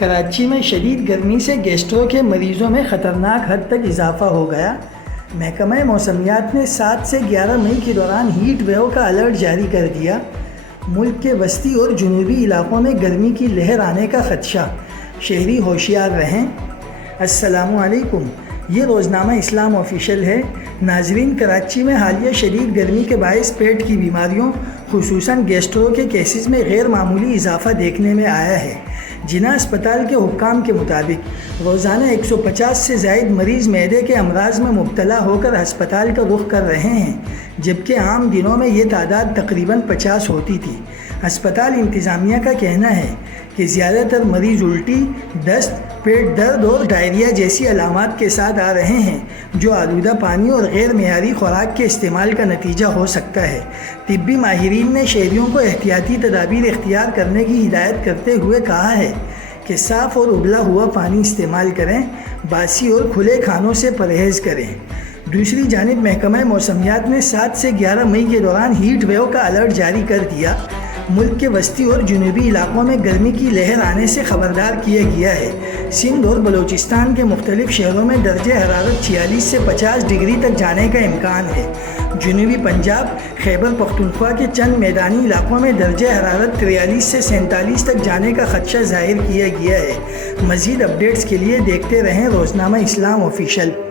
کراچی میں شدید گرمی سے گیسٹرو کے مریضوں میں خطرناک حد تک اضافہ ہو گیا۔ محکمہ موسمیات نے 7 سے 11 مئی کے دوران ہیٹ ویو کا الرٹ جاری کر دیا۔ ملک کے وسطی اور جنوبی علاقوں میں گرمی کی لہر آنے کا خدشہ، شہری ہوشیار رہیں۔ السلام علیکم، یہ روزنامہ اسلام آفیشیل ہے۔ ناظرین، کراچی میں حالیہ شدید گرمی کے باعث پیٹ کی بیماریوں خصوصاً گیسٹرو کے کیسز میں غیر معمولی اضافہ دیکھنے میں آیا ہے۔ جناح اسپتال کے حکام کے مطابق روزانہ 150 سے زائد مریض معدے کے امراض میں مبتلا ہو کر ہسپتال کا رخ کر رہے ہیں، جبکہ عام دنوں میں یہ تعداد تقریباً 50 ہوتی تھی۔ ہسپتال انتظامیہ کا کہنا ہے کہ زیادہ تر مریض الٹی، دست، پیٹ درد اور ڈائریا جیسی علامات کے ساتھ آ رہے ہیں، جو آلودہ پانی اور غیر معیاری خوراک کے استعمال کا نتیجہ ہو سکتا ہے۔ طبی ماہرین نے شہریوں کو احتیاطی تدابیر اختیار کرنے کی ہدایت کرتے ہوئے کہا ہے کہ صاف اور ابلا ہوا پانی استعمال کریں، باسی اور کھلے کھانوں سے پرہیز کریں۔ دوسری جانب محکمہ موسمیات نے 7 سے 11 مئی کے دوران ہیٹ ویو کا الرٹ جاری کر دیا۔ ملک کے وسطی اور جنوبی علاقوں میں گرمی کی لہر آنے سے خبردار کیا گیا ہے۔ سندھ اور بلوچستان کے مختلف شہروں میں درجہ حرارت 46 سے 50 ڈگری تک جانے کا امکان ہے۔ جنوبی پنجاب، خیبر پختونخوا کے چند میدانی علاقوں میں درجہ حرارت 43 سے 47 تک جانے کا خدشہ ظاہر کیا گیا ہے۔ مزید اپڈیٹس کے لیے دیکھتے رہیں روزنامہ اسلام آفیشیل۔